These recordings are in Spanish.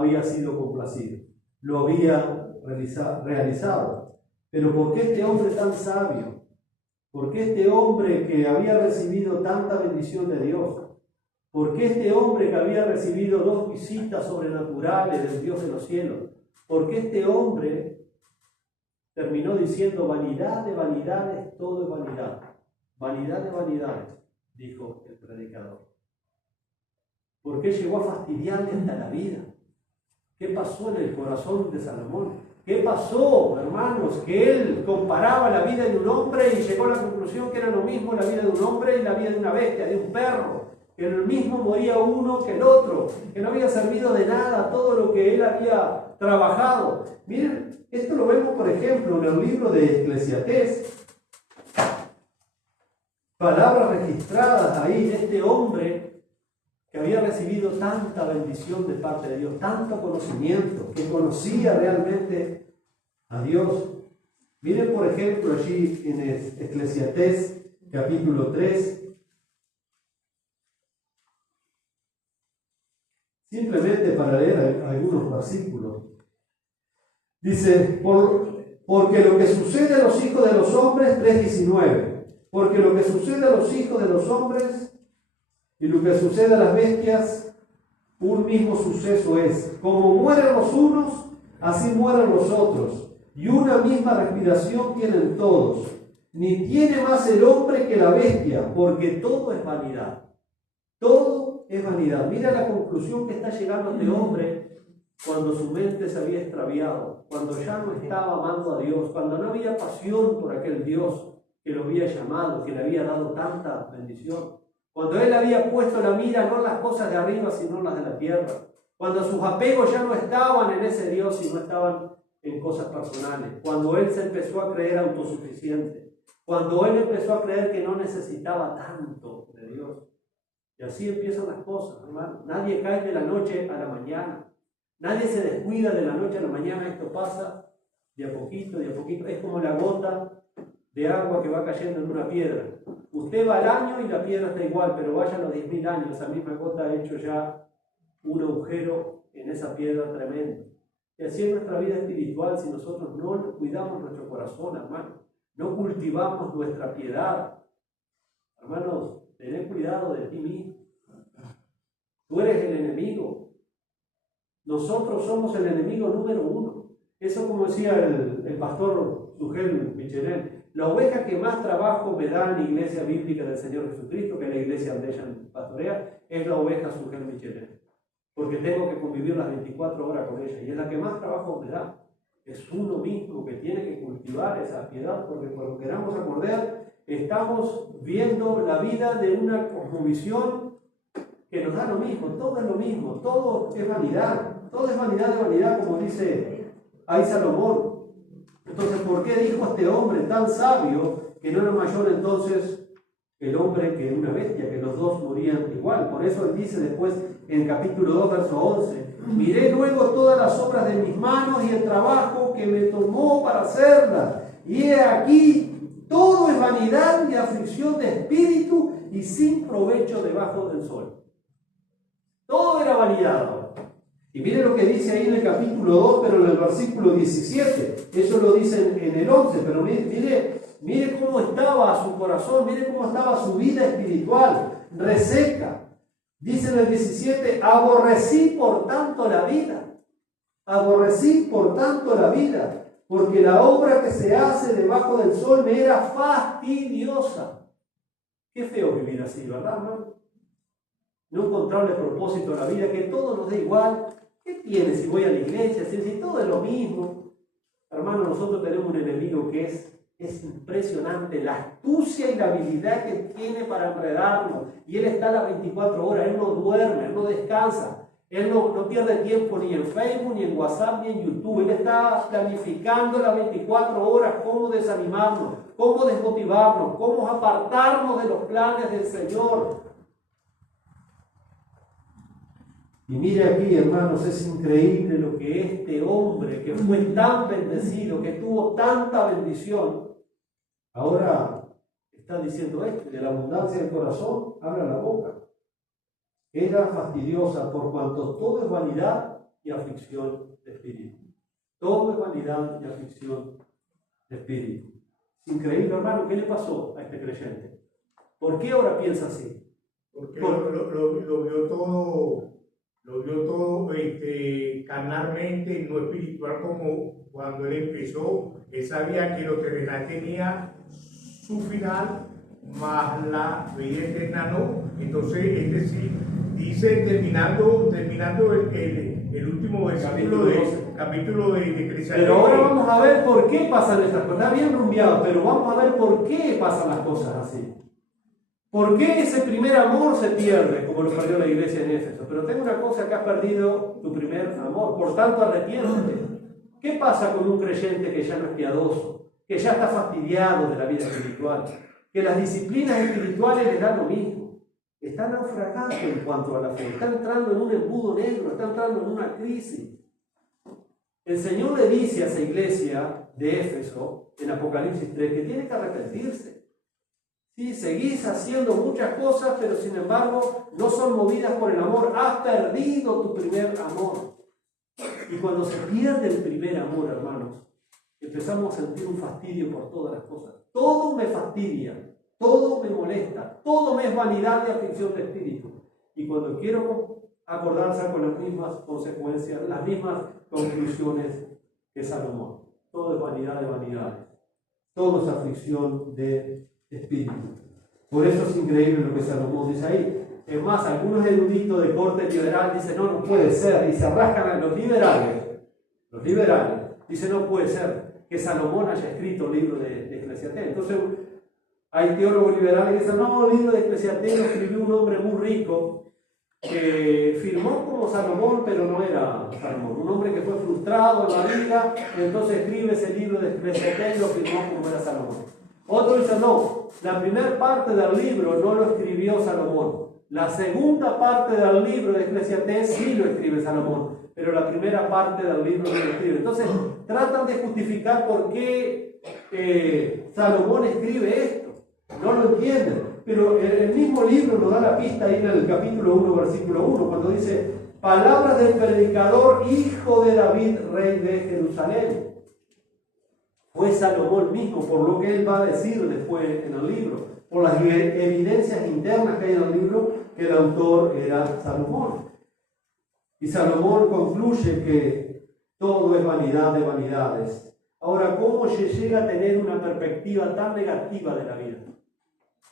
había sido complacido, lo había realizado. Pero ¿por qué este hombre tan sabio? ¿Por qué este hombre que había recibido tanta bendición de Dios? ¿Por qué este hombre que había recibido 2 visitas sobrenaturales del Dios de los cielos? ¿Por qué este hombre terminó diciendo vanidad de vanidades, todo es vanidad? Vanidad de vanidades, dijo el predicador. ¿Por qué llegó a fastidiarle hasta la vida? ¿Qué pasó en el corazón de Salomón? ¿Qué pasó, hermanos? Que él comparaba la vida de un hombre y llegó a la conclusión que era lo mismo la vida de un hombre y la vida de una bestia, de un perro. Que en el mismo moría uno que el otro, que no había servido de nada todo lo que él había trabajado. Miren, esto lo vemos, por ejemplo, en el libro de Eclesiastés. Palabras registradas ahí de este hombre que había recibido tanta bendición de parte de Dios, tanto conocimiento, que conocía realmente a Dios. Miren, por ejemplo, allí en Eclesiastés capítulo 3, simplemente para leer algunos versículos. Dice, porque lo que sucede a los hijos de los hombres, 3:19, porque lo que sucede a los hijos de los hombres y lo que sucede a las bestias, un mismo suceso es. Como mueren los unos, así mueren los otros, y una misma respiración tienen todos. Ni tiene más el hombre que la bestia, porque todo es vanidad. Todo es vanidad. Mira la conclusión que está llegando este hombre cuando su mente se había extraviado, cuando ya no estaba amando a Dios, cuando no había pasión por aquel Dios que lo había llamado, que le había dado tanta bendición. Cuando él había puesto la mira no en las cosas de arriba, sino en las de la tierra. Cuando sus apegos ya no estaban en ese Dios, sino estaban en cosas personales. Cuando él se empezó a creer autosuficiente. Cuando él empezó a creer que no necesitaba tanto de Dios. Y así empiezan las cosas, hermano. Nadie cae de la noche a la mañana. Nadie se descuida de la noche a la mañana. Esto pasa de a poquito, de a poquito. Es como la gota de agua que va cayendo en una piedra. Usted va al año y la piedra está igual, pero vaya a los 10.000 años, esa misma gota ha hecho ya un agujero en esa piedra tremendo. Y así es nuestra vida espiritual si nosotros no cuidamos nuestro corazón, hermano. No cultivamos nuestra piedad. Hermanos, tened cuidado de ti mismo. Tú eres el enemigo. Nosotros somos el enemigo número 1. Eso, como decía el pastor Sugel Michelén, la oveja que más trabajo me da en la iglesia bíblica del Señor Jesucristo, que es la iglesia donde ella pastorea, es la oveja Sugel Michelén. Porque tengo que convivir las 24 horas con ella. Y es la que más trabajo me da. Es uno mismo que tiene que cultivar esa piedad, porque cuando queramos acordar, estamos viendo la vida de una cosmovisión que nos da lo mismo, todo es lo mismo, todo es vanidad de vanidad, como dice ahí Salomón. Entonces, ¿por qué dijo este hombre tan sabio que no era mayor entonces el hombre que una bestia, que los dos morían igual? Por eso él dice después en el capítulo 2, verso 11, miré luego todas las obras de mis manos y el trabajo que me tomó para hacerlas, y he aquí, todo es vanidad y aflicción de espíritu y sin provecho debajo del sol. Todo era vanidad. Y mire lo que dice ahí en el capítulo 2, pero en el versículo 17. Eso lo dice en el 11, pero mire cómo estaba su corazón, mire cómo estaba su vida espiritual, reseca. Dice en el 17, aborrecí por tanto la vida, porque la obra que se hace debajo del sol me era fastidiosa. Qué feo vivir así, ¿verdad, hermano? No encontrarle propósito a la vida, que todo nos da igual. ¿Qué tiene si voy a la iglesia? Si todo es lo mismo. Hermano, nosotros tenemos un enemigo que es impresionante, la astucia y la habilidad que tiene para enredarnos. Y él está a las 24 horas, él no duerme, él no descansa. Él no pierde tiempo ni en Facebook, ni en WhatsApp, ni en YouTube. Él está planificando las 24 horas cómo desanimarnos, cómo desmotivarnos, cómo apartarnos de los planes del Señor. Y mire aquí, hermanos, es increíble lo que este hombre, que fue tan bendecido, que tuvo tanta bendición, ahora está diciendo esto: de la abundancia del corazón, habla la boca. Era fastidiosa por cuanto todo es vanidad y aflicción de espíritu. Todo es vanidad y aflicción de espíritu. Es increíble, hermano, ¿qué le pasó a este creyente? ¿Por qué ahora piensa así? Porque lo vio todo, carnalmente, no espiritual, como cuando él empezó. Él sabía que lo terrenal tenía su final, más la vida eterna no. Entonces, es decir, dice, terminando el último capítulo de Eclesiastés. Pero ahora vamos a ver por qué pasan estas cosas. Está bien rumbeado, pero vamos a ver por qué pasan las cosas así. ¿Por qué ese primer amor se pierde, como lo perdió la iglesia en Éfeso? Pero tengo una cosa, que has perdido tu primer amor, por tanto arrepiéntete. ¿Qué pasa con un creyente que ya no es piadoso, que ya está fastidiado de la vida espiritual, que las disciplinas espirituales le dan lo mismo? Está naufragando en cuanto a la fe, está entrando en un embudo negro, está entrando en una crisis. El Señor le dice a esa iglesia de Éfeso, en Apocalipsis 3, que tiene que arrepentirse. Sí, seguís haciendo muchas cosas, pero sin embargo no son movidas por el amor. Has perdido tu primer amor. Y cuando se pierde el primer amor, hermanos, empezamos a sentir un fastidio por todas las cosas. Todo me fastidia, todo me molesta, todo me es vanidad y aflicción de espíritu. Y cuando quiero acordarse con las mismas consecuencias, las mismas conclusiones que Salomón. Todo es vanidad de vanidades. Todo es aflicción de espíritu. Por eso es increíble lo que Salomón dice ahí. Es más, algunos eruditos de corte liberal dicen, no puede ser, y se arrascan a los liberales, dicen, no puede ser que Salomón haya escrito el libro de Eclesiastés. Entonces, hay teólogos liberales que dicen, no, el libro de Eclesiastés lo escribió un hombre muy rico, que firmó como Salomón, pero no era Salomón, un hombre que fue frustrado en la vida, y entonces escribe ese libro de Eclesiastés y lo firmó como era Salomón. Otros dicen, no, la primera parte del libro no lo escribió Salomón. La segunda parte del libro de Eclesiastés sí lo escribe Salomón, pero la primera parte del libro no lo escribe. Entonces, tratan de justificar por qué Salomón escribe esto. No lo entienden. Pero el mismo libro nos da la pista ahí en el capítulo 1, versículo 1, cuando dice, palabras del predicador, hijo de David, rey de Jerusalén. Fue Salomón mismo, por lo que él va a decir después en el libro, por las evidencias internas que hay en el libro, que el autor era Salomón. Y Salomón concluye que todo es vanidad de vanidades. Ahora, ¿cómo se llega a tener una perspectiva tan negativa de la vida?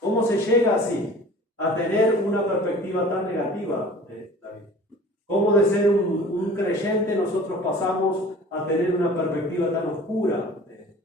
¿Cómo se llega así a tener una perspectiva tan negativa de la vida? ¿Cómo de ser un creyente nosotros pasamos a tener una perspectiva tan oscura de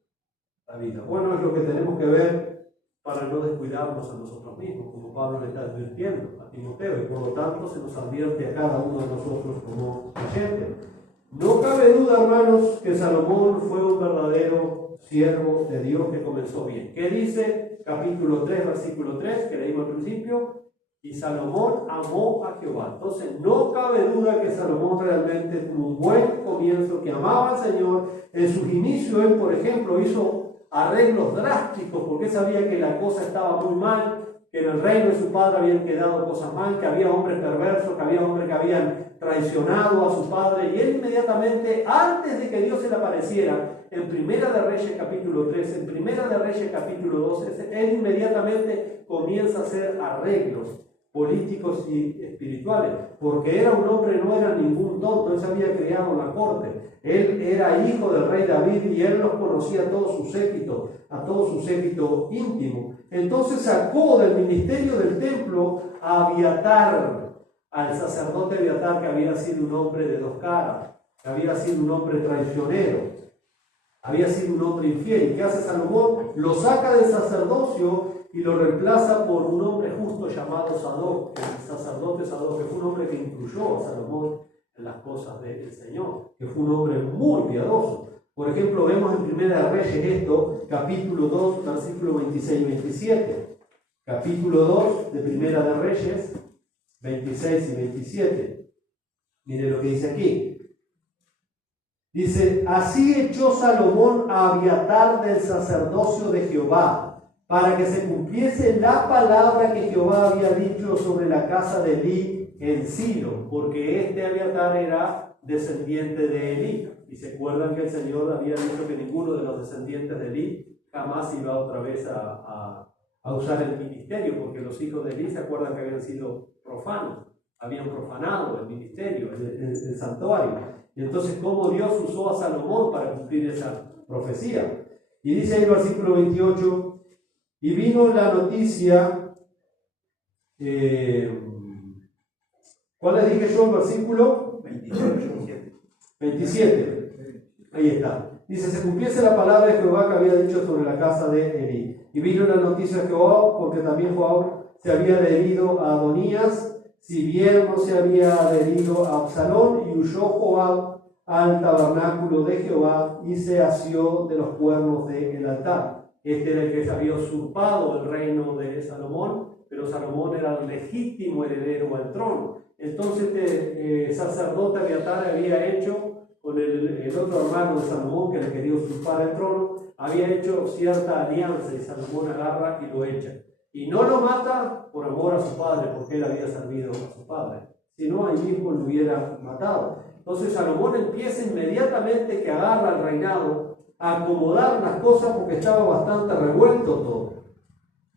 la vida? Bueno, es lo que tenemos que ver para no descuidarnos a nosotros mismos, como Pablo le está advirtiendo a Timoteo, y por lo tanto se nos advierte a cada uno de nosotros como creyentes. No cabe duda, hermanos, que Salomón fue un verdadero siervo de Dios que comenzó bien. ¿Qué dice? Capítulo 3, versículo 3, que leímos al principio. Y Salomón amó a Jehová. Entonces, no cabe duda que Salomón realmente tuvo un buen comienzo, que amaba al Señor. En sus inicios, él, por ejemplo, hizo arreglos drásticos, porque sabía que la cosa estaba muy mal, que en el reino de su padre habían quedado cosas mal, que había hombres perversos, que había hombres que habían traicionado a su padre, y él inmediatamente, antes de que Dios se le apareciera, en Primera de Reyes capítulo 3, en Primera de Reyes capítulo 12, él inmediatamente comienza a hacer arreglos políticos y espirituales, porque era un hombre, no era ningún tonto, él se había criado en la corte, él era hijo del rey David y él los conocía a todo su séquito íntimo. Entonces sacó del ministerio del templo a Abiatar, al sacerdote Abiatar, que había sido un hombre de dos caras, que había sido un hombre traicionero, había sido un hombre infiel. ¿Y qué hace Salomón? Lo saca del sacerdocio y lo reemplaza por un hombre justo llamado Sadoc, el sacerdote Sadoc, que fue un hombre que incluyó a Salomón en las cosas del Señor, que fue un hombre muy piadoso. Por ejemplo, vemos en Primera de Reyes esto, capítulo 2, versículos 26 y 27. Capítulo 2 de Primera de Reyes, 26 y 27. Mire lo que dice aquí. Dice, así echó Salomón a Abiatar del sacerdocio de Jehová, para que se cumpliese la palabra que Jehová había dicho sobre la casa de Elí, en Silo, porque este Abiatar era descendiente de Elí. Y se acuerdan que el Señor había dicho que ninguno de los descendientes de Elí jamás iba otra vez a usar el ministerio, porque los hijos de Elí se acuerdan que habían sido profanos, habían profanado el ministerio, el santuario. Y entonces, ¿cómo Dios usó a Salomón para cumplir esa profecía? Y dice ahí el versículo 28, y vino la noticia, ¿cuál les dije yo el versículo? 27. Ahí está. Dice, se cumpliese la palabra de Jehová que había dicho sobre la casa de Elí. Y vino la noticia de Jehová, porque también Joab se había adherido a Adonías, si bien no se había adherido a Absalón, y huyó Joab al tabernáculo de Jehová y se asió de los cuernos del altar. Este era el que se había usurpado el reino de Salomón, pero Salomón era el legítimo heredero al trono. Entonces el sacerdote Abiatar había hecho con el otro hermano de Salomón que le quería usurpar el trono, había hecho cierta alianza y Salomón agarra y lo echa. Y no lo mata por amor a su padre, porque él había servido a su padre, sino ahí mismo lo hubiera matado. Entonces Salomón empieza inmediatamente que agarra el reinado a acomodar las cosas porque estaba bastante revuelto todo.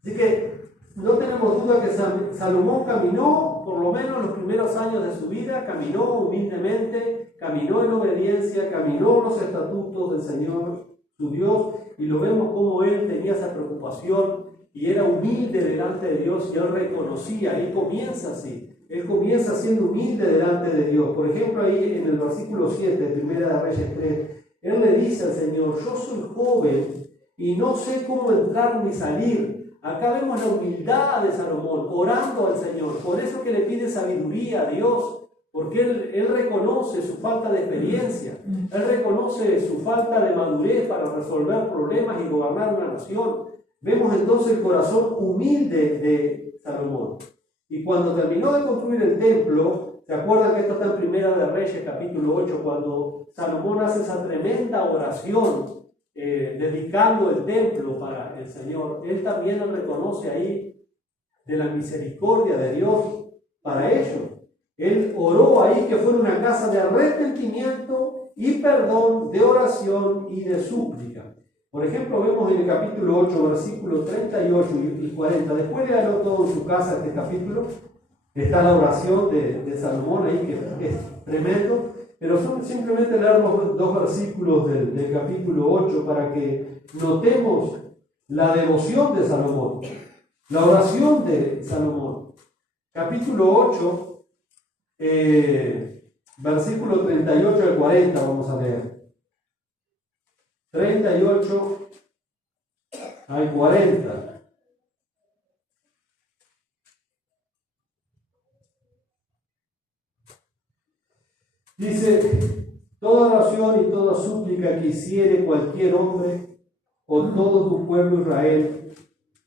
Así que no tenemos duda que Salomón caminó, por lo menos los primeros años de su vida, caminó humildemente, caminó en obediencia, caminó los estatutos del Señor, su Dios, y lo vemos como él tenía esa preocupación y era humilde delante de Dios y él reconocía, él comienza así, él comienza siendo humilde delante de Dios. Por ejemplo, ahí en el versículo 7, Primera de Reyes 3, él le dice al Señor, yo soy joven y no sé cómo entrar ni salir. Acá vemos la humildad de Salomón, orando al Señor, por eso que le pide sabiduría a Dios, porque él reconoce su falta de experiencia, él reconoce su falta de madurez para resolver problemas y gobernar una nación. Vemos entonces el corazón humilde de Salomón. Y cuando terminó de construir el templo, ¿se acuerdan que esto está en Primera de Reyes, capítulo 8, cuando Salomón hace esa tremenda oración, dedicando el templo para el Señor? Él también lo reconoce ahí de la misericordia de Dios para ellos. Él oró ahí que fuera una casa de arrepentimiento y perdón, de oración y de súplica. Por ejemplo, vemos en el capítulo 8, versículos 38 y 40. Después léalo todo en su casa, este capítulo. Está la oración de Salomón ahí, que es tremendo. Pero son simplemente leer los dos versículos del capítulo 8 para que notemos la devoción de Salomón, la oración de Salomón. Capítulo 8, versículo 38 al 40 vamos a leer. 38 al 40. Dice, toda oración y toda súplica que hiciere cualquier hombre o todo tu pueblo Israel,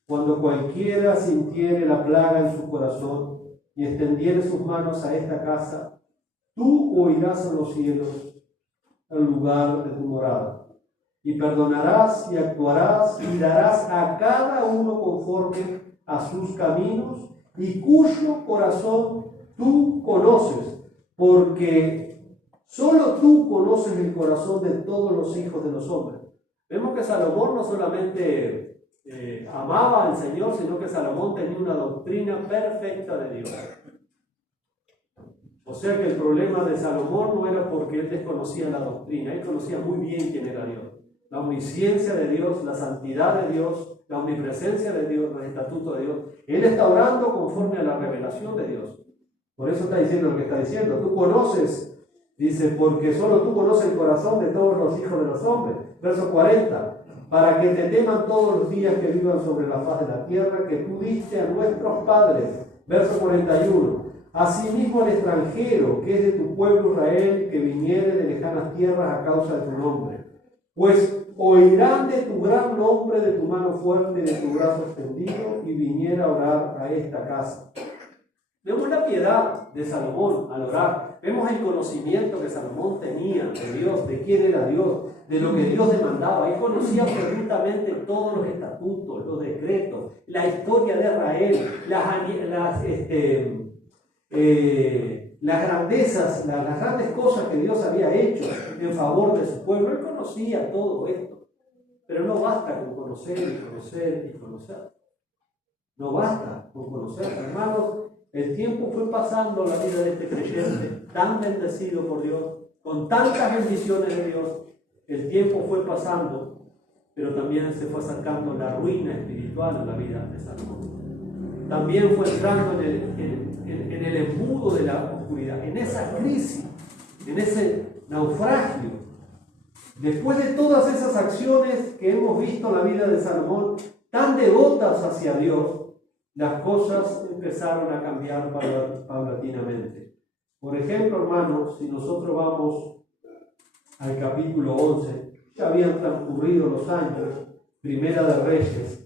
cuando cualquiera sintiere la plaga en su corazón y extendiere sus manos a esta casa, tú oirás a los cielos al lugar de tu morada, y perdonarás y actuarás y darás a cada uno conforme a sus caminos, y cuyo corazón tú conoces, porque solo tú conoces el corazón de todos los hijos de los hombres. Vemos que Salomón no solamente amaba al Señor, sino que Salomón tenía una doctrina perfecta de Dios. O sea que el problema de Salomón no era porque él desconocía la doctrina, él conocía muy bien quién era Dios. La omnisciencia de Dios, la santidad de Dios, la omnipresencia de Dios, los estatutos de Dios. Él está orando conforme a la revelación de Dios. Por eso está diciendo lo que está diciendo. Tú conoces. Dice, porque solo tú conoces el corazón de todos los hijos de los hombres. Verso 40. Para que te teman todos los días que vivan sobre la faz de la tierra, que tú diste a nuestros padres. Verso 41. Asimismo al extranjero, que es de tu pueblo Israel, que viniere de lejanas tierras a causa de tu nombre. Pues oirán de tu gran nombre, de tu mano fuerte, de tu brazo extendido, y viniera a orar a esta casa. Vemos la piedad de Salomón al orar. Vemos el conocimiento que Salomón tenía de Dios, de quién era Dios, de lo que Dios demandaba. Él conocía absolutamente todos los estatutos, los decretos, la historia de Israel, las grandezas, las grandes cosas que Dios había hecho en favor de su pueblo. Él conocía todo esto, pero no basta con conocer y conocer y conocer. No basta con conocer, hermanos. El tiempo fue pasando la vida de este creyente, tan bendecido por Dios, con tantas bendiciones de Dios. El tiempo fue pasando, pero también se fue acercando la ruina espiritual en la vida de Salomón. También fue entrando en el embudo de la oscuridad, en esa crisis, en ese naufragio. Después de todas esas acciones que hemos visto en la vida de Salomón, tan devotas hacia Dios, las cosas empezaron a cambiar paulatinamente. Por ejemplo, hermanos, si nosotros vamos al capítulo 11, ya habían transcurrido los años, Primera de Reyes,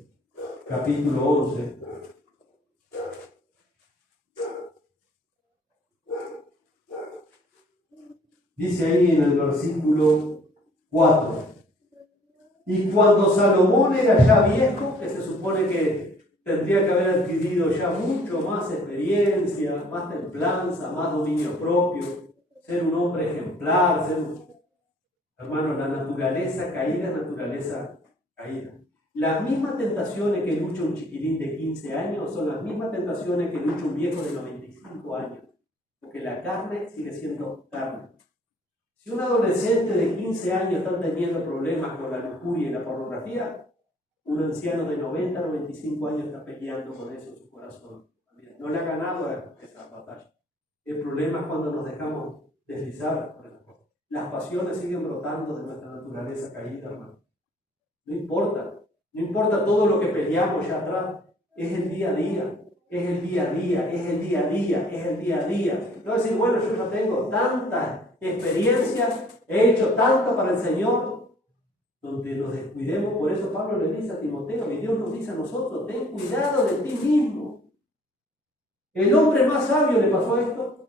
capítulo 11. Dice ahí en el versículo 4: y cuando Salomón era ya viejo, que se supone que tendría que haber adquirido ya mucho más experiencia, más templanza, más dominio propio, ser un hombre ejemplar, hermanos, la naturaleza caída es naturaleza caída. Las mismas tentaciones que lucha un chiquilín de 15 años son las mismas tentaciones que lucha un viejo de 95 años, porque la carne sigue siendo carne. Si un adolescente de 15 años está teniendo problemas con la lujuria y la pornografía, un anciano de 90, 95 años está peleando con eso en su corazón. No le ha ganado esa batalla. El problema es cuando nos dejamos deslizar por esas cosas. Las pasiones siguen brotando de nuestra naturaleza caída, hermano. No importa todo lo que peleamos ya atrás, es el día a día, es el día a día, es el día a día, es el día a día. No decir, bueno, yo ya tengo tanta experiencia, he hecho tanto para el Señor, donde nos descuidemos. Por eso Pablo le dice a Timoteo, y Dios nos dice a nosotros, ten cuidado de ti mismo. El hombre más sabio le pasó esto,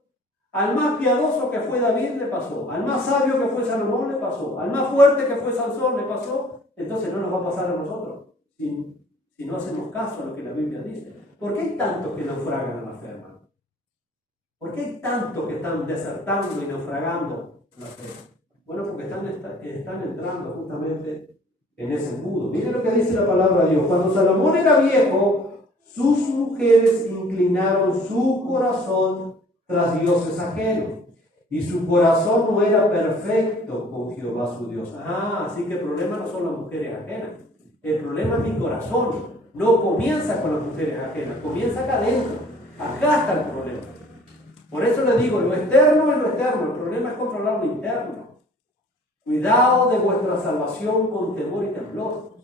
al más piadoso que fue David le pasó, al más sabio que fue Salomón le pasó, al más fuerte que fue Sansón le pasó. Entonces no nos va a pasar a nosotros si no hacemos caso a lo que la Biblia dice. ¿Por qué hay tantos que naufragan a la fe, hermano? ¿Por qué hay tantos que están desertando y naufragando a la fe? Bueno, porque están entrando justamente en ese embudo. Miren lo que dice la palabra de Dios. Cuando Salomón era viejo, sus mujeres inclinaron su corazón tras dioses ajenos, y su corazón no era perfecto con Jehová su Dios. Así que el problema no son las mujeres ajenas. El problema es mi corazón. No comienza con las mujeres ajenas, comienza acá adentro. Acá está el problema. Por eso le digo, lo externo es lo externo, el problema es controlar lo interno. Cuidado de vuestra salvación con temor y temblor.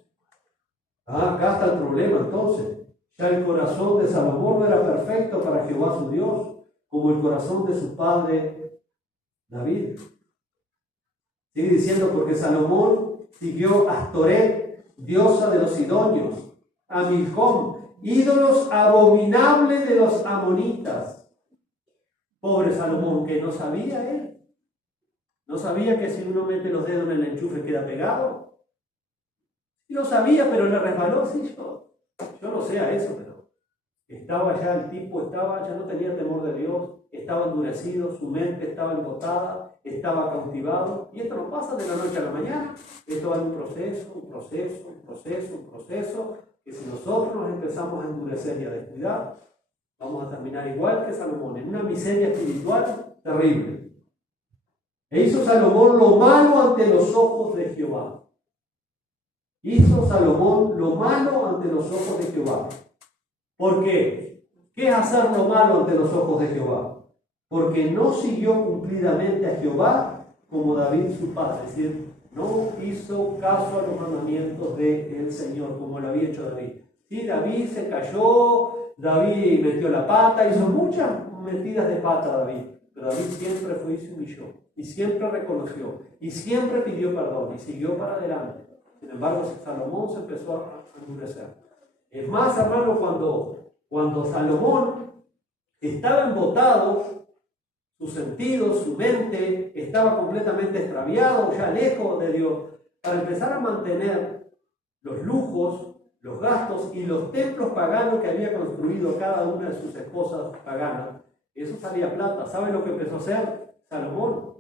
Acá está el problema entonces. Ya el corazón de Salomón no era perfecto para Jehová su Dios, como el corazón de su padre David. Sigue diciendo, porque Salomón siguió a Astoret, diosa de los sidonios, a Milcom, ídolos abominables de los amonitas. Pobre Salomón, que no sabía él. ¿No sabía que si uno mete los dedos en el enchufe queda pegado? Sí lo sabía, pero le resbaló. Sí, yo no sé a eso, pero estaba ya el tipo, ya no tenía temor de Dios, estaba endurecido, su mente estaba embotada, estaba cautivado. Y esto no pasa de la noche a la mañana. Esto es un proceso, que si nosotros nos empezamos a endurecer y a descuidar, vamos a terminar igual que Salomón, en una miseria espiritual terrible. E hizo Salomón lo malo ante los ojos de Jehová. Hizo Salomón lo malo ante los ojos de Jehová. ¿Por qué? ¿Qué es hacer lo malo ante los ojos de Jehová? Porque no siguió cumplidamente a Jehová como David su padre. Es decir, no hizo caso a los mandamientos del Señor como lo había hecho David. Sí, David se cayó, David metió la pata, hizo muchas metidas de pata David. Pero David siempre fue y se humilló, y siempre reconoció, y siempre pidió perdón, y siguió para adelante. Sin embargo, Salomón se empezó a endurecer. Es más, hermano, cuando Salomón estaba embotado, sus sentidos, su mente, estaba completamente extraviado, ya lejos de Dios, para empezar a mantener los lujos, los gastos y los templos paganos que había construido cada una de sus esposas paganas, Eso salía plata. ¿Sabe lo que empezó a hacer Salomón?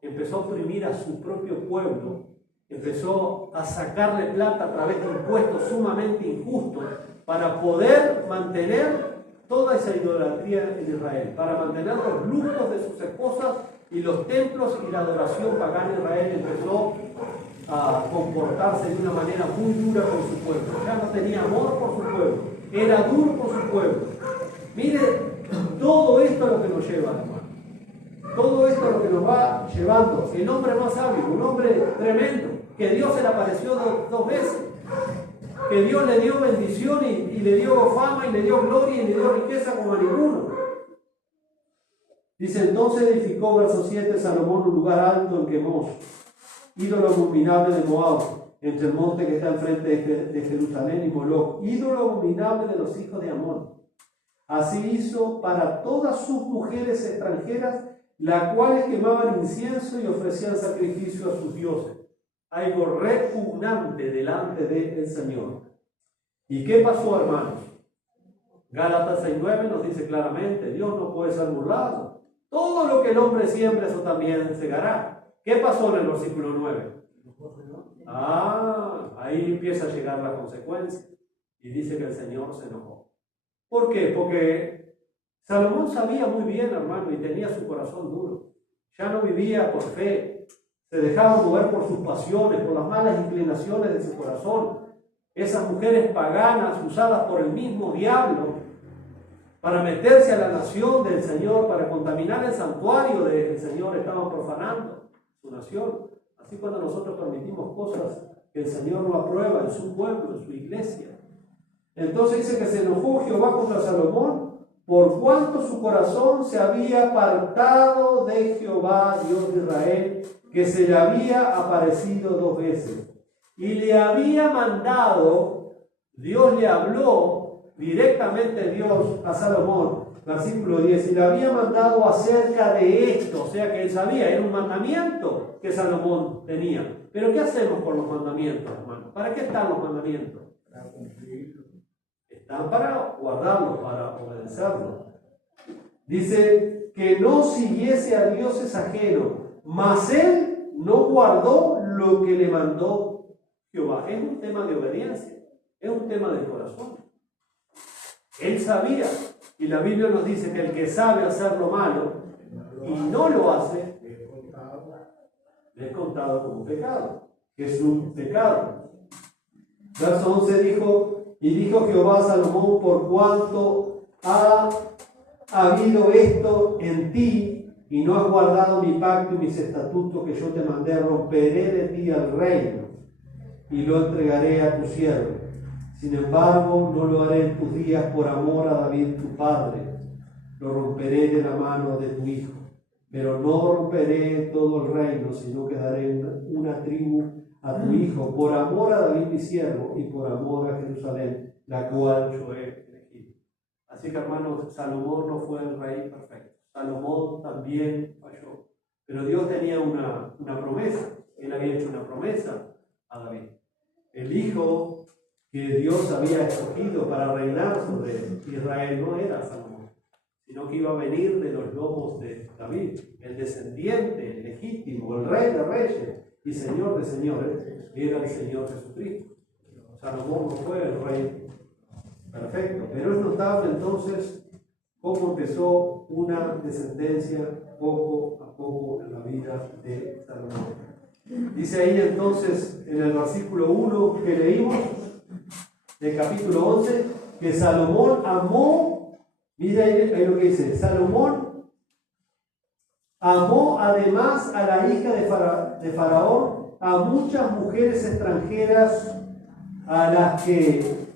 Empezó a oprimir a su propio pueblo, empezó a sacarle plata a través de impuestos sumamente injustos para poder mantener toda esa idolatría en Israel, para mantener los lujos de sus esposas y los templos y la adoración pagana. Israel empezó a comportarse de una manera muy dura con su pueblo. Ya no tenía amor por su pueblo, era duro con su pueblo. Mire, todo esto es lo que nos lleva, hermano. Todo esto es lo que nos va llevando. El hombre más sabio, un hombre tremendo, que Dios se le apareció dos veces, que Dios le dio bendición y le dio fama y le dio gloria y le dio riqueza como a ninguno. Dice, entonces edificó, verso 7, Salomón un lugar alto en Quemos, ídolo abominable de Moab, entre el monte que está enfrente de Jerusalén y Moloc, ídolo abominable de los hijos de Amón. Así hizo para todas sus mujeres extranjeras, las cuales quemaban incienso y ofrecían sacrificio a sus dioses. Algo repugnante delante del Señor. ¿Y qué pasó, hermanos? Gálatas 6:9 nos dice claramente, Dios no puede ser burlado. Todo lo que el hombre siembra, eso también segará. ¿Qué pasó en el versículo 9? Ahí empieza a llegar la consecuencia. Y dice que el Señor se enojó. ¿Por qué? Porque Salomón sabía muy bien, hermano, y tenía su corazón duro. Ya no vivía por fe. Se dejaba mover por sus pasiones, por las malas inclinaciones de su corazón. Esas mujeres paganas usadas por el mismo diablo para meterse a la nación del Señor, para contaminar el santuario del Señor, estaban profanando su nación. Así cuando nosotros permitimos cosas que el Señor no aprueba en su pueblo, en su iglesia. Entonces dice que se enojó Jehová contra Salomón por cuanto su corazón se había apartado de Jehová, Dios de Israel, que se le había aparecido 2 veces. Y le había mandado, Dios le habló directamente Dios a Salomón, versículo 10, y le había mandado acerca de esto, o sea que él sabía, era un mandamiento que Salomón tenía. Pero ¿qué hacemos con los mandamientos, hermano? ¿Para qué están los mandamientos? Para cumplirlo. Están para guardarlos, para obedecerlos. Dice que no siguiese a dioses ajenos, mas él no guardó lo que le mandó Jehová. Es un tema de obediencia, es un tema del corazón. Él sabía, y la Biblia nos dice que el que sabe hacer lo malo y no lo hace, le es contado como pecado, que es un pecado. Verso 11 dijo, y dijo Jehová a Salomón, por cuanto ha habido esto en ti, y no has guardado mi pacto y mis estatutos que yo te mandé, romperé de ti el reino, y lo entregaré a tu siervo. Sin embargo, no lo haré en tus días por amor a David tu padre, lo romperé de la mano de tu hijo. Pero no romperé todo el reino, sino que daré una tribu a tu hijo, por amor a David mi siervo, y por amor a Jerusalén, la cual yo he elegido. Así que, hermanos, Salomón no fue el rey perfecto. Salomón también falló. Pero Dios tenía una promesa. Él había hecho una promesa a David. El hijo que Dios había escogido para reinar sobre Israel no era Salomón, sino que iba a venir de los lomos de David, el descendiente legítimo, el rey de reyes y señor de señores, era el Señor Jesucristo. Salomón no fue el rey perfecto, pero es notable entonces cómo empezó una descendencia poco a poco en la vida de Salomón. Dice ahí entonces en el versículo 1 que leímos del capítulo 11, que Salomón amó, mira ahí lo que dice, Salomón amó además a la hija de Faraón, a muchas mujeres extranjeras, a las de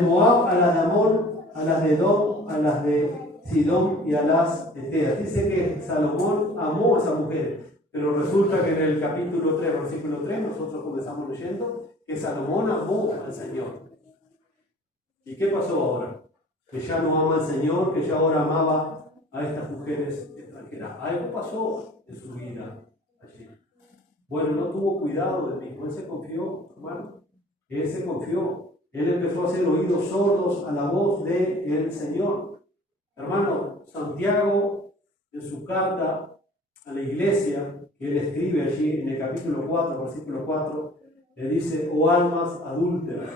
Moab, a las de Amón, a las de Edom, a las de Sidón y a las de Tebas. Dice que Salomón amó a esas mujeres, pero resulta que en el capítulo 3, versículo 3, nosotros comenzamos leyendo que Salomón amó al Señor. ¿Y qué pasó ahora? Que ya no ama al Señor, que ya ahora amaba a estas mujeres extranjeras. Algo pasó en su vida allí. Bueno, no tuvo cuidado del mismo. Él se confió, hermano. Él se confió. Él empezó a hacer oídos sordos a la voz del Señor. Hermano, Santiago, en su carta a la iglesia, que él escribe allí en el capítulo 4, versículo 4, le dice: oh almas adúlteras,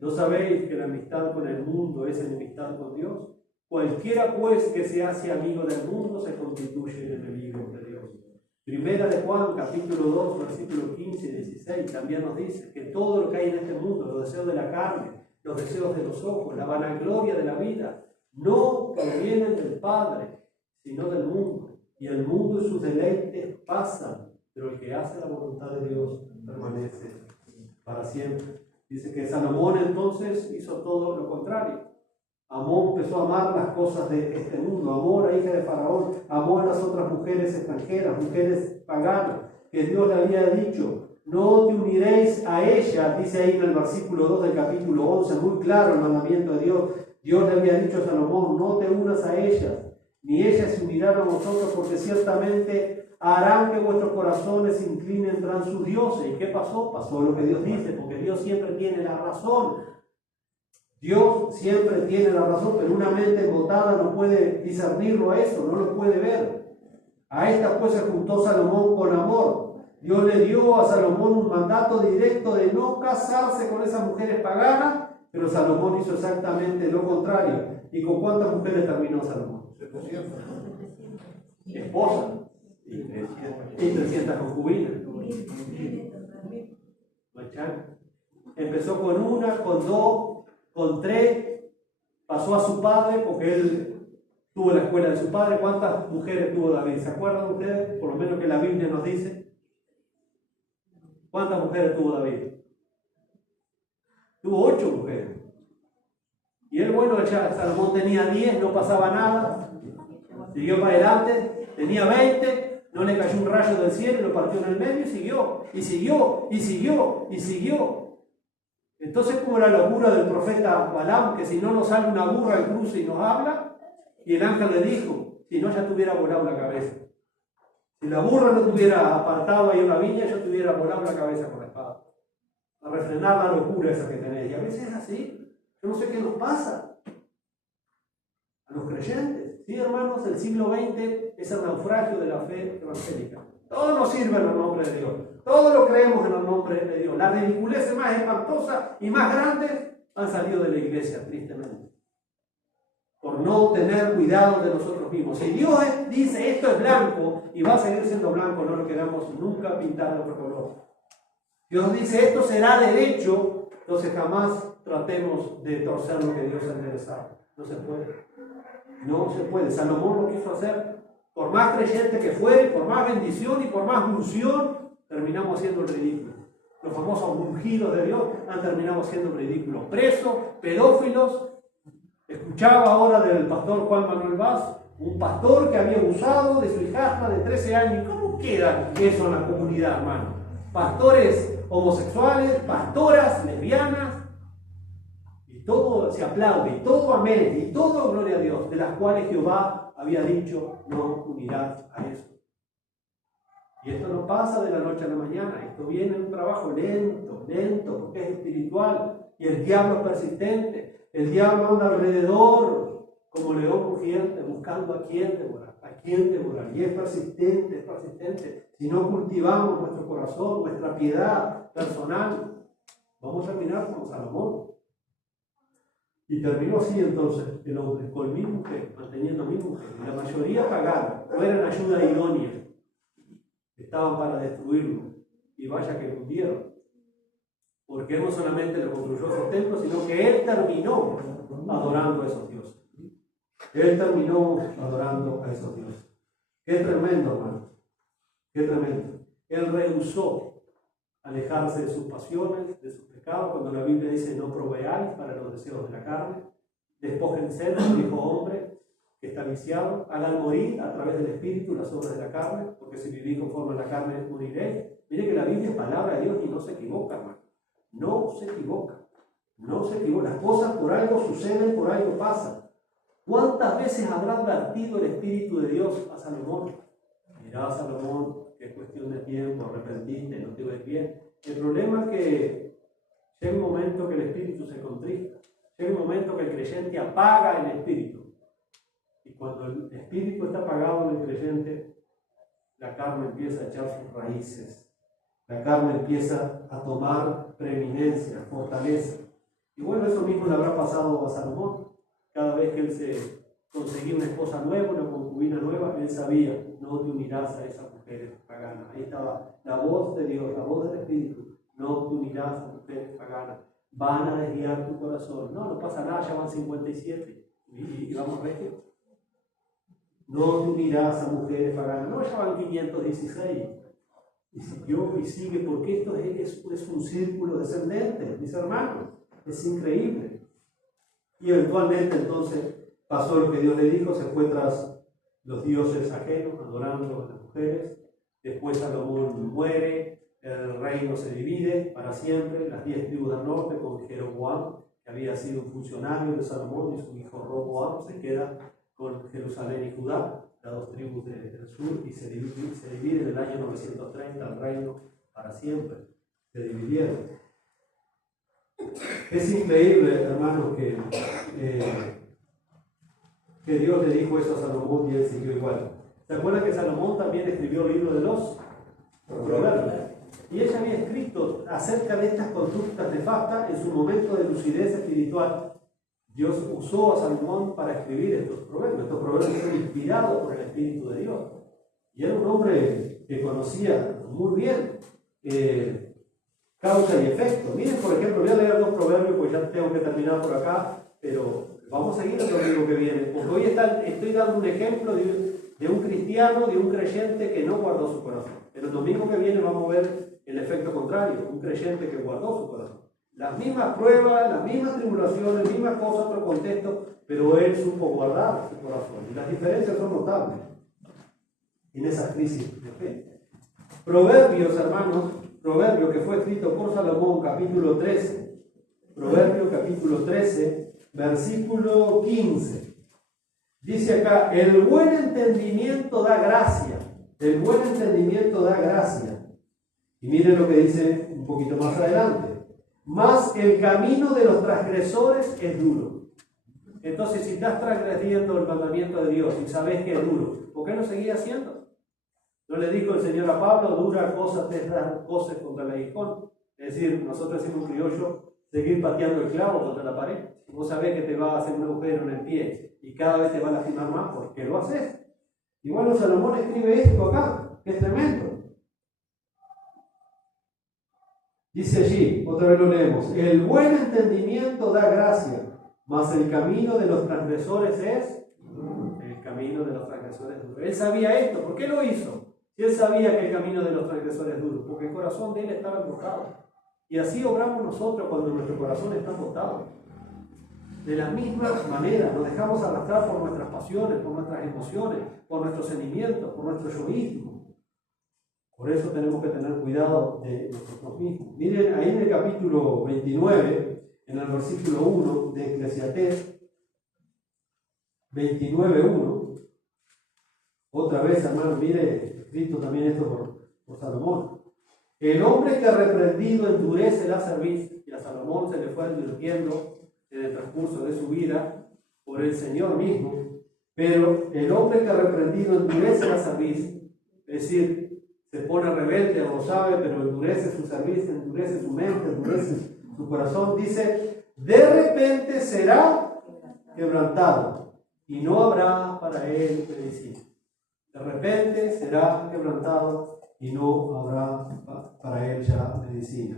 ¿no sabéis que la amistad con el mundo es enemistad con Dios? Cualquiera pues que se hace amigo del mundo se constituye en enemigo de Dios. Primera de Juan, capítulo 2, versículo 15 y 16, también nos dice que todo lo que hay en este mundo, los deseos de la carne, los deseos de los ojos, la vanagloria de la vida, no provienen del Padre, sino del mundo. Y el mundo y sus deleites pasan, pero el que hace la voluntad de Dios permanece para siempre. Dice que Salomón entonces hizo todo lo contrario. Amó, empezó a amar las cosas de este mundo, amó a la hija de Faraón, amó a las otras mujeres extranjeras, mujeres paganas, que Dios le había dicho: no te uniréis a ella, dice ahí en el versículo 2 del capítulo 11, muy claro el mandamiento de Dios. Dios le había dicho a Salomón: no te unas a ellas, ni ellas se unirán a vosotros, porque ciertamente harán que vuestros corazones se inclinen tras sus dioses. ¿Y qué pasó? Pasó lo que Dios dice, porque Dios siempre tiene la razón. Dios siempre tiene la razón, pero una mente embotada no puede discernirlo a eso, no lo puede ver. A esta pues se juntó Salomón con amor. Dios le dio a Salomón un mandato directo de no casarse con esas mujeres paganas, pero Salomón hizo exactamente lo contrario. ¿Y con cuántas mujeres terminó Salomón? 700. Esposas. Y 300 concubinas. Empezó con una, con dos, con tres, pasó a su padre, porque él tuvo la escuela de su padre. ¿Cuántas mujeres tuvo David? ¿Se acuerdan ustedes? Por lo menos que la Biblia nos dice. ¿Cuántas mujeres tuvo David? Tuvo 8 mujeres. Y él, bueno, ya Salomón tenía 10, no pasaba nada. Siguió para adelante, tenía 20, no le cayó un rayo del cielo y lo partió en el medio y siguió, y siguió, y siguió, y siguió. Entonces, como la locura del profeta Balaam, que si no nos sale una burra al cruce y nos habla, y el ángel le dijo: si no, ya te hubiera volado la cabeza. Si la burra no te hubiera apartado ahí en la viña, yo te hubiera volado la cabeza con la espada. A refrenar la locura esa que tenés. Y a veces es así. Yo no sé qué nos pasa a los creyentes. Sí, hermanos, el siglo XX es el naufragio de la fe evangélica. Todo nos sirve en el nombre de Dios. Todo lo creemos en el nombre de Dios. Las ridiculeces más espantosas y más grandes han salido de la iglesia, tristemente, por no tener cuidado de nosotros mismos. Si Dios dice esto es blanco y va a seguir siendo blanco, no lo queramos nunca pintar de otro color. Dios dice esto será derecho, entonces jamás tratemos de torcer lo que Dios ha enderezado. No se puede. No se puede. Salomón lo quiso hacer. Por más creyente que fuere, por más bendición y por más unción, terminamos haciendo el ridículo. Los famosos ungidos de Dios han terminado haciendo el ridículo. Presos, pedófilos. Escuchaba ahora del pastor Juan Manuel Vaz, un pastor que había abusado de su hijastra de 13 años. ¿Cómo queda eso en la comunidad, hermano? Pastores homosexuales, pastoras lesbianas, y todo se aplaude, y todo amén, y todo gloria a Dios, de las cuales Jehová había dicho: no unirás a eso. Y esto no pasa de la noche a la mañana, esto viene en un trabajo lento, porque es espiritual, y el diablo es persistente. El diablo anda alrededor como león rugiente, buscando a quién devorar, y es persistente. Si no cultivamos nuestro corazón, nuestra piedad personal, vamos a terminar como Salomón. Y terminó así entonces el hombre, con mi mujer, manteniendo mi mujer. Y la mayoría pagaron, no eran ayuda idónea, estaban para destruirlo. Y vaya que lo hundieron. Porque él no solamente le construyó su templo, sino que él terminó adorando a esos dioses. Él terminó adorando a esos dioses. Qué tremendo, hermano. Qué tremendo. Él rehusó alejarse de sus pasiones, de sus pecados, cuando la Biblia dice: no proveáis para los deseos de la carne. Despójense del viejo hombre que está viciado, hagan morir a través del Espíritu las obras de la carne, porque si vivís conforme a la carne moriréis. Mire que la Biblia es palabra de Dios y no se equivoca, hermano. No se equivoca. Las cosas por algo suceden, por algo pasan. ¿Cuántas veces habrá advertido el Espíritu de Dios a Salomón? Mirá, Salomón, que es cuestión de tiempo, arrepentiste, no te ves bien. El problema es que llega un momento que el Espíritu se contrista. Llega un momento que el creyente apaga el Espíritu. Y cuando el espíritu está apagado en el creyente, la carne empieza a echar sus raíces. La carne empieza a tomar preeminencia, fortaleza. Y bueno, eso mismo le habrá pasado a Salomón. Cada vez que él se conseguía una esposa nueva, una concubina nueva, él sabía, no te unirás a esas mujeres paganas. Ahí estaba la voz de Dios, la voz del Espíritu. No te unirás a mujeres paganas. Van a desviar tu corazón. No, no pasa nada, ya van 57. Y vamos regio. No te unirás a mujeres paganas. No, ya van 516. Y siguió y sigue, porque esto es un círculo descendente, mis hermanos. Es increíble. Y eventualmente entonces pasó lo que Dios le dijo, se fue tras los dioses ajenos, adorando a las mujeres. Después Salomón muere, el reino se divide para siempre, las 10 tribus del norte con Jeroboam, que había sido un funcionario de Salomón, y su hijo Roboam se queda con Jerusalén y Judá, las 2 tribus del sur, y se divide en el año 930 el reino para siempre. Se dividieron. Es increíble, hermanos, que Dios le dijo eso a Salomón y él siguió igual. ¿Se acuerdan que Salomón también escribió el libro de los Proverbios? Y ella había escrito acerca de estas conductas nefastas en su momento de lucidez espiritual. Dios usó a Salomón para escribir estos proverbios. Estos proverbios son inspirados por el Espíritu de Dios. Y era un hombre que conocía muy bien causa y efecto. Miren, por ejemplo, voy a leer 2 proverbios, pues ya tengo que terminar por acá, pero vamos a seguir el domingo que viene, porque hoy estoy dando un ejemplo de un cristiano, de un creyente que no guardó su corazón. Pero el domingo que viene vamos a ver el efecto contrario, un creyente que guardó su corazón. Las mismas pruebas, las mismas tribulaciones, las mismas cosas, otro contexto, pero él supo guardar su corazón. Y las diferencias son notables en esa crisis de fe. Proverbios, hermanos, Proverbio que fue escrito por Salomón, capítulo 13. Proverbio, capítulo 13, versículo 15. Dice acá, el buen entendimiento da gracia. El buen entendimiento da gracia. Y miren lo que dice un poquito más adelante. Mas el camino de los transgresores es duro. Entonces, si estás transgrediendo el mandamiento de Dios y sabes que es duro, ¿por qué no seguís haciendo? ¿No le dijo el Señor a Pablo, dura cosa te dar cosas contra el aguijón? Es decir, nosotros decimos criollo, seguir pateando el clavo contra la pared. Vos sabés que te va a hacer un agujero en el pie y cada vez te va a lastimar más, ¿por qué lo haces? Y bueno, Salomón escribe esto acá, que es tremendo. Dice allí, otra vez lo leemos, el buen entendimiento da gracia, mas el camino de los transgresores es el camino de los transgresores duro. Él sabía esto, ¿por qué lo hizo? Si él sabía que el camino de los transgresores es duro, porque el corazón de él estaba embotado. Y así obramos nosotros cuando nuestro corazón está embotado. De la misma manera, nos dejamos arrastrar por nuestras pasiones, por nuestras emociones, por nuestros sentimientos, por nuestro egoísmo. Por eso tenemos que tener cuidado de nosotros mismos. Miren, ahí en el capítulo 29, en el versículo 1 de Eclesiastés 29:1, otra vez, hermano, mire, escrito también esto por Salomón. El hombre que reprendido endurece la cerviz, y a Salomón se le fue advirtiendo en el transcurso de su vida por el Señor mismo, pero el hombre que reprendido endurece la cerviz, es decir, se pone rebelde, lo sabe, pero endurece su cerviz, endurece su mente, endurece su corazón, dice, de repente será quebrantado y no habrá para él medicina. De repente será quebrantado y no habrá para él ya medicina.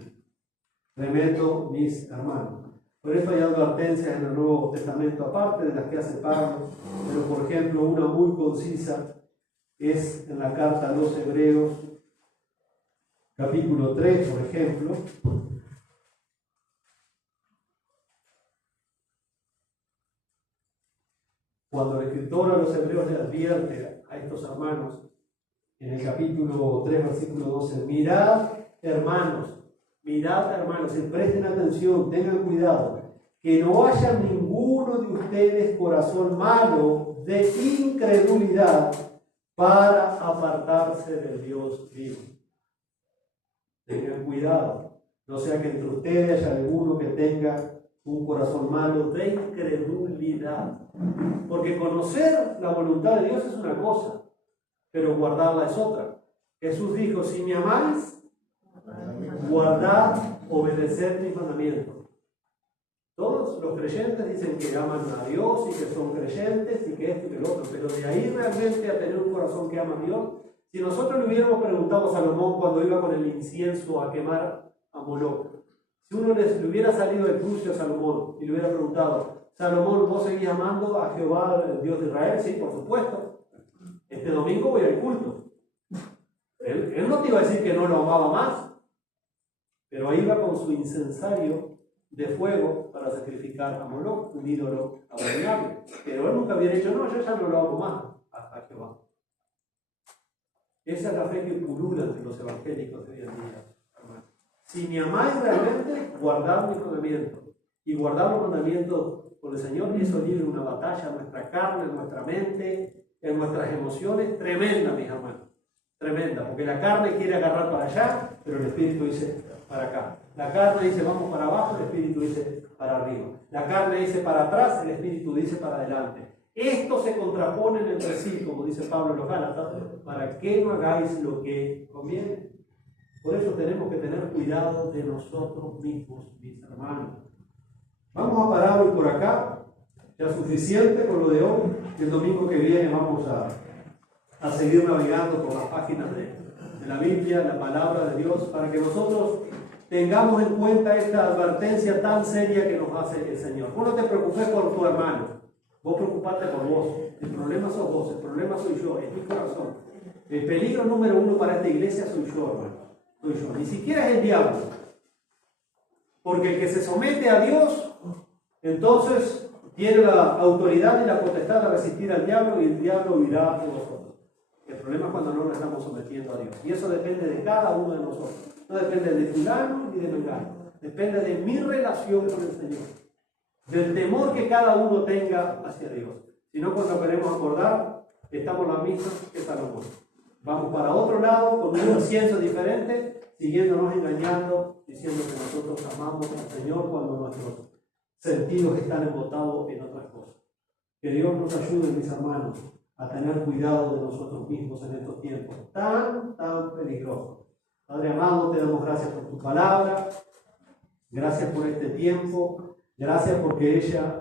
Tremendo, mis hermanos. Por eso hay advertencias en el Nuevo Testamento, aparte de las que hace Pablo, pero por ejemplo, una muy concisa es en la carta a los Hebreos, capítulo 3, por ejemplo. Cuando el escritor a los Hebreos le advierte a estos hermanos, en el capítulo 3, versículo 12, mirad hermanos, y presten atención, tengan cuidado, que no haya ninguno de ustedes corazón malo de incredulidad para apartarse del Dios vivo. Tengan cuidado, no sea que entre ustedes haya alguno que tenga un corazón malo de incredulidad. Porque conocer la voluntad de Dios es una cosa, pero guardarla es otra. Jesús dijo, si me amáis, guardad, obedeced mis mandamientos. Todos los creyentes dicen que aman a Dios y que son creyentes y que esto y que lo otro, pero de ahí realmente a tener un corazón que ama a Dios. Si nosotros le hubiéramos preguntado a Salomón cuando iba con el incienso a quemar a Moloc, si uno le hubiera salido del cruce a Salomón y le hubiera preguntado, Salomón, ¿vos seguís amando a Jehová, el Dios de Israel? Sí, por supuesto. Este domingo voy al culto. Él no te iba a decir que no lo amaba más, pero ahí iba con su incensario de fuego para sacrificar a Moloc, un ídolo abominable. Pero él nunca hubiera dicho, no, yo ya no lo amo más a Jehová. Esa es la fe que pulula entre los evangélicos de hoy en día, hermano. Si me amáis realmente, guardad mis mandamientos. Y guardar los mandamientos por el Señor, y eso libre una batalla en nuestra carne, en nuestra mente, en nuestras emociones, tremenda, mis hermanos. Tremenda, porque la carne quiere agarrar para allá, pero el Espíritu dice para acá. La carne dice vamos para abajo, el Espíritu dice para arriba. La carne dice para atrás, el Espíritu dice para adelante. Estos se contraponen entre sí, como dice Pablo en los Gálatas, para que no hagáis lo que conviene. Por eso tenemos que tener cuidado de nosotros mismos, mis hermanos. Vamos a parar hoy por acá, ya suficiente con lo de hoy. El domingo que viene vamos a seguir navegando por las páginas de la Biblia, la palabra de Dios, para que nosotros tengamos en cuenta esta advertencia tan seria que nos hace el Señor. Vos no te preocupes por tu hermano, vos preocupate por vos. El problema sos vos, el problema soy yo, es mi corazón. El peligro número uno para esta iglesia soy yo, hermano. Soy yo. Ni siquiera es el diablo. Porque el que se somete a Dios, entonces tiene la autoridad y la potestad de resistir al diablo y el diablo huirá de nosotros. El problema es cuando no nos estamos sometiendo a Dios. Y eso depende de cada uno de nosotros. No depende de fulano ni de mengano. Depende de mi relación con el Señor. Del temor que cada uno tenga hacia Dios. Si no, cuando queremos acordar, estamos la misma que Salomón. Vamos para otro lado, con un incienso diferente, siguiéndonos engañando, diciendo que nosotros amamos al Señor cuando nuestros sentidos están embotados en otras cosas. Que Dios nos ayude, mis hermanos, a tener cuidado de nosotros mismos en estos tiempos tan peligrosos. Padre amado, te damos gracias por tu palabra, gracias por este tiempo, gracias porque ella